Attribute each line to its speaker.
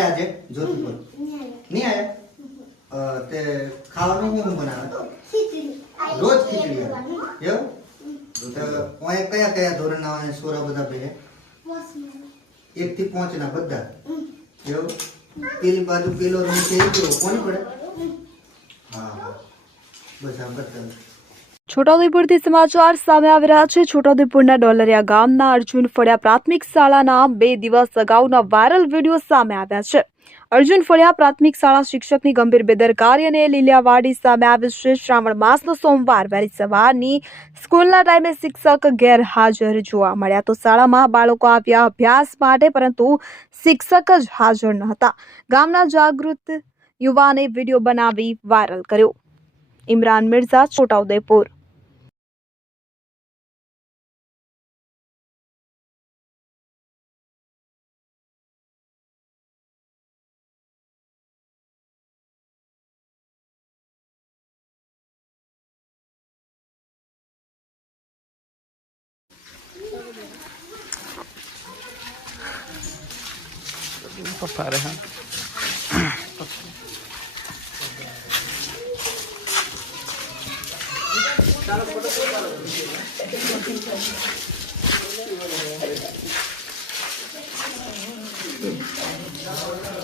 Speaker 1: આયા આજે? જોધપુર નહીં આયા? તે ખાવાનું શું બનાવે? રોજ ખીચડી એવું? તો કયા કયા ધોરણ ના સોરા બધા બે એક થી પાંચ ના બધા એવું? પેલી બાજુ પેલો રૂમ છે એ કોની પડે? હા. બધા બધા.
Speaker 2: છોટાઉદેપુરથી સમાચાર સામે આવી રહ્યા છે. છોટાઉદેપુરના ડોલરિયા ગામના અર્જુન ફળિયા પ્રાથમિક શાળાના બે દિવસ અગાઉના વાયરલ વીડિયો સામે આવ્યા છે. અર્જુન ફળિયા પ્રાથમિક શાળા શિક્ષકની ગંભીર બેદરકારી અને લીલિયાવાડી સામે આવી છે. શ્રાવણ માસનો સોમવાર વહેલી સવારની સ્કૂલના ટાઈમે શિક્ષક ગેરહાજર જોવા મળ્યા તો શાળામાં બાળકો આવ્યા અભ્યાસ માટે, પરંતુ શિક્ષક જ હાજર ન હતા. ગામના જાગૃત યુવાને વીડિયો બનાવી વાયરલ કર્યો. ઇમરાન મિર્ઝા, છોટાઉદેપુર.
Speaker 3: ਪਪਾਰੇ ਹਨ Thank you.